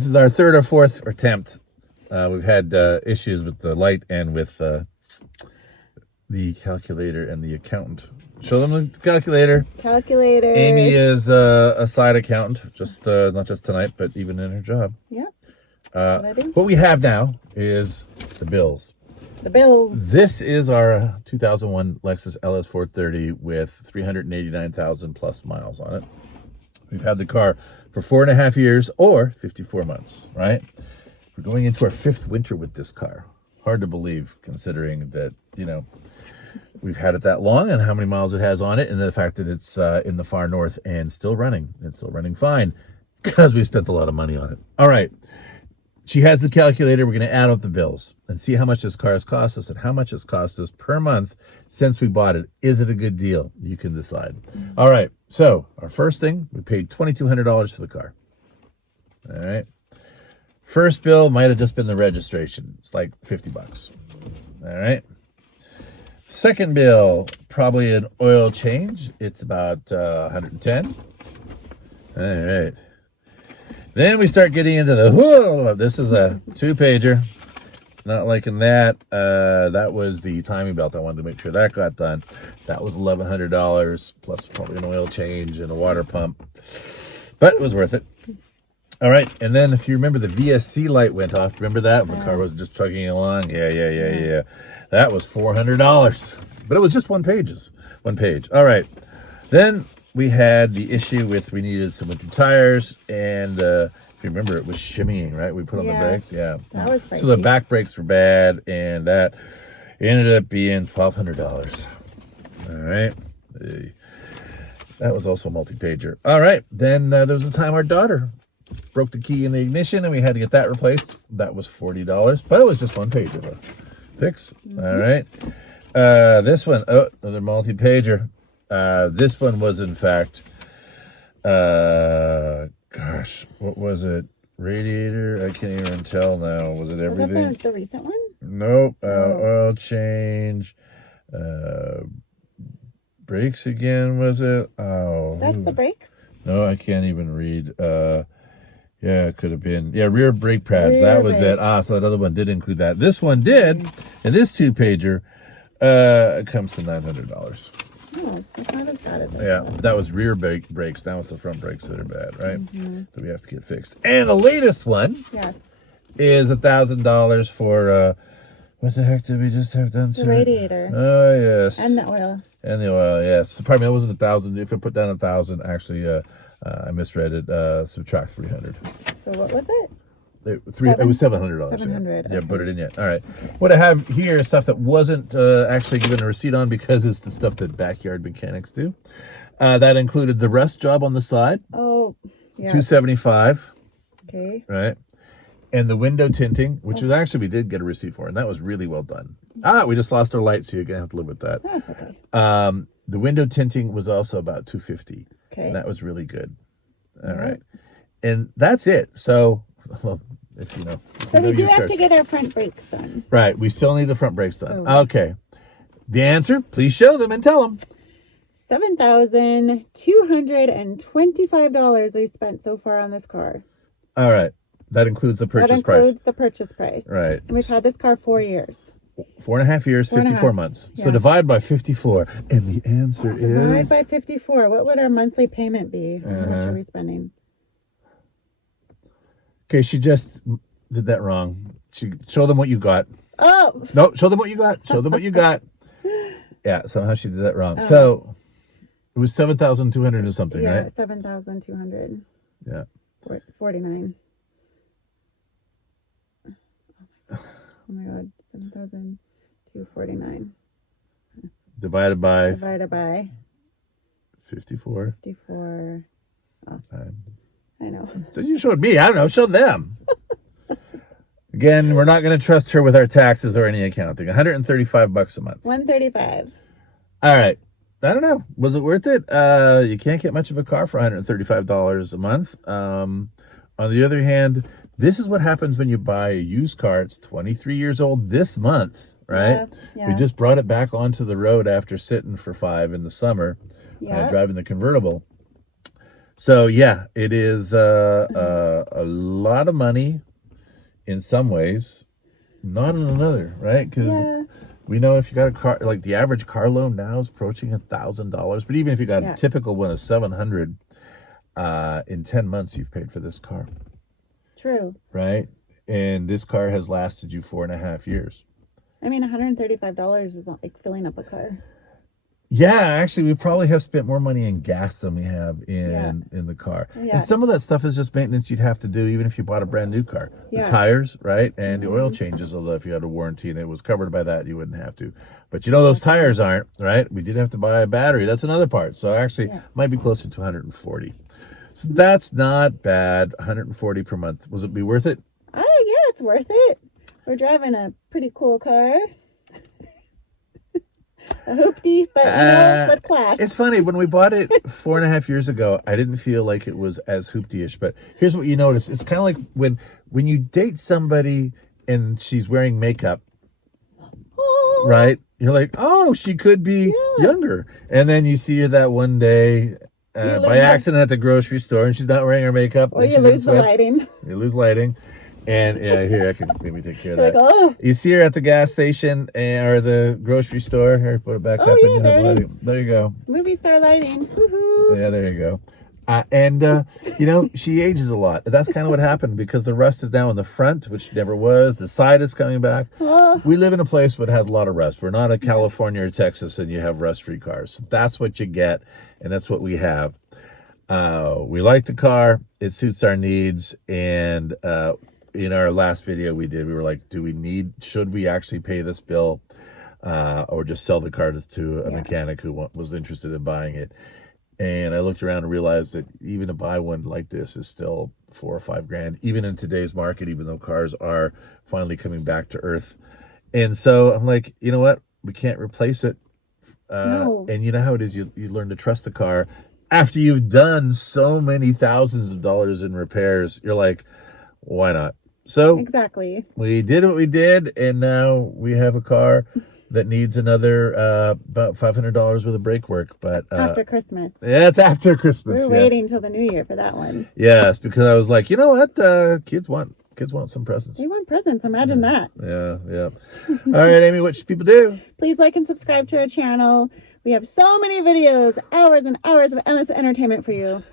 This is our third or fourth attempt. We've had issues with the light and with the calculator and the accountant. Show them the calculator. Calculator. Amy is a side accountant, just not just tonight, but even in her job. Yep. What we have now is the bills. The bills. This is our 2001 Lexus LS430 with 389,000 plus miles on it. We've had the car for 4.5 years or 54 months, right? We're going into our 5th winter with this car. Hard to believe, considering that, you know, we've had it that long and how many miles it has on it, and the fact that it's in the far north and still running. It's still running fine because we spent a lot of money on it. All right. She has the calculator. We're going to add up the bills and see how much this car has cost us and how much it's cost us per month since we bought it. Is it a good deal? You can decide. All right. So our first thing, we paid $2,200 for the car. All right. First bill might have just been the registration. It's like 50 bucks. All right. Second bill, probably an oil change. It's about 110. All right. Then we start getting into the, whoa, this is a 2-pager. Not liking that. That was the timing belt. I wanted to make sure that got done. That was $1,100 plus probably an oil change and a water pump. But it was worth it. All right. And then if you remember, the VSC light went off. Remember that? The car was just chugging along. Yeah. That was $400. But it was just one page. All right. Then we had the issue with we needed some winter tires, and if you remember, it was shimmying, right? We put on the brakes, That was crazy. So the back brakes were bad, and that ended up being $1,200. All right, that was also a multi-pager. All right, then there was a time our daughter broke the key in the ignition, and we had to get that replaced. That was $40, but it was just one page of a fix. All right, this one, another multi-pager. This one was, in fact, gosh, what was it? Radiator? I can't even tell now. Was it everything? Was that the recent one? Nope. Oil change. Brakes again, was it? Oh. That's the brakes? No, I can't even read. Yeah, it could have been. Yeah, rear brake pads. That was it. So that other one did include that. This one did. And this 2-pager comes to $900. Oh, that's not as bad as that was rear brakes. Now it's the front brakes that are bad, right? That we have to get fixed. And the latest one is $1,000 for what the heck did we just have done? The radiator. Oh yes. And the oil. And the oil, yes. Pardon me, it wasn't 1,000. If I put down 1,000, actually, I misread it. Subtract 300. So what was it? It was $700. $700. Yeah, put it in yet. All right. What I have here is stuff that wasn't actually given a receipt on because it's the stuff that backyard mechanics do. That included the rust job on the side. Oh, yeah. $275. Okay. Right. And the window tinting, which was actually we did get a receipt for, and that was really well done. We just lost our light, so you're gonna have to live with that. That's okay. The window tinting was also about $250. Okay. And that was really good. All right. And that's it. So. Well, if you know. But we do have to get our front brakes done. Right. We still need the front brakes done. So, okay. The answer, please show them and tell them. $7,225 we spent so far on this car. All right. That includes the purchase price. That includes the purchase price. Right. And we've had this car 4 years. 4.5 years, 54 months. Yeah. So divide by 54. And the answer is... Divide by 54. What would our monthly payment be? How much are we spending? Okay, she just did that wrong. Show them what you got. Oh! No, show them what you got. Show them what you got. Yeah, somehow she did that wrong. Oh. So, it was 7,200 or something, right? Yeah, 7,200. Yeah. 49. Oh my God, 7,249. Divided by 54. 54. Oh. I know. So you showed me. I don't know. Show them. Again, we're not going to trust her with our taxes or any accounting. $135 a month. 135. All right. I don't know. Was it worth it? You can't get much of a car for $135 a month. On the other hand, this is what happens when you buy a used car. It's 23 years old this month, right? Yeah. We just brought it back onto the road after sitting for 5 in the summer, driving the convertible. So yeah, it is a lot of money in some ways, not in another, right? Because Yeah. we know if you got a car, like the average car loan now is approaching $1,000. But even if you got a Yeah. typical one of 700, in 10 months you've paid for this car, True. right? And this car has lasted you 4.5 years. I mean, $135 is not like filling up a car. Yeah, actually, we probably have spent more money in gas than we have Yeah. in the car. Yeah. And some of that stuff is just maintenance you'd have to do even if you bought a brand new car. Yeah. The tires, right? And the oil Mhm. changes, although if you had a warranty and it was covered by that, you wouldn't have to. But you know those tires aren't, right? We did have to buy a battery. That's another part. So actually, Yeah. might be closer to 140. So that's not bad. 140 per month. Was it be worth it? Oh, yeah, it's worth it. We're driving a pretty cool car. A hoopty, but you know, with class. It's funny, when we bought it 4.5 years ago, I didn't feel like it was as hoopty-ish. But here's what you notice: it's kind of like when you date somebody and she's wearing makeup, Oh, right? You're like, oh, she could be younger, and then you see her that one day by accident at the grocery store, and she's not wearing her makeup. Or you lose the lighting. You lose lighting. And here, I can maybe take care of that. Like, oh. You see her at the gas station or the grocery store. Here, put it back up. Yeah, and there it is. There you go. Movie star lighting. Woohoo. Yeah, there you go. You know, she ages a lot. That's kind of what happened because the rust is now in the front, which never was. The side is coming back. Oh. We live in a place that has a lot of rust. We're not in California or Texas and you have rust-free cars. So that's what you get, and that's what we have. We like the car. It suits our needs, and in our last video we were like, should we actually pay this bill or just sell the car to a mechanic who was interested in buying it? And I looked around and realized that even to buy one like this is still $4 or $5 grand, even in today's market, even though cars are finally coming back to earth. And so I'm like, you know what? We can't replace it. No. And you know how it is, you learn to trust a car after you've done so many thousands of dollars in repairs. You're like, why not? So exactly, we did what we did, and now we have a car that needs another about $500 worth of brake work. But after Christmas. Yeah, it's after Christmas. We're waiting till the new year for that one. Yes, because I was like, you know what? Kids want some presents. They want presents. Imagine that. Yeah. All right, Amy, what should people do? Please like and subscribe to our channel. We have so many videos, hours and hours of endless entertainment for you.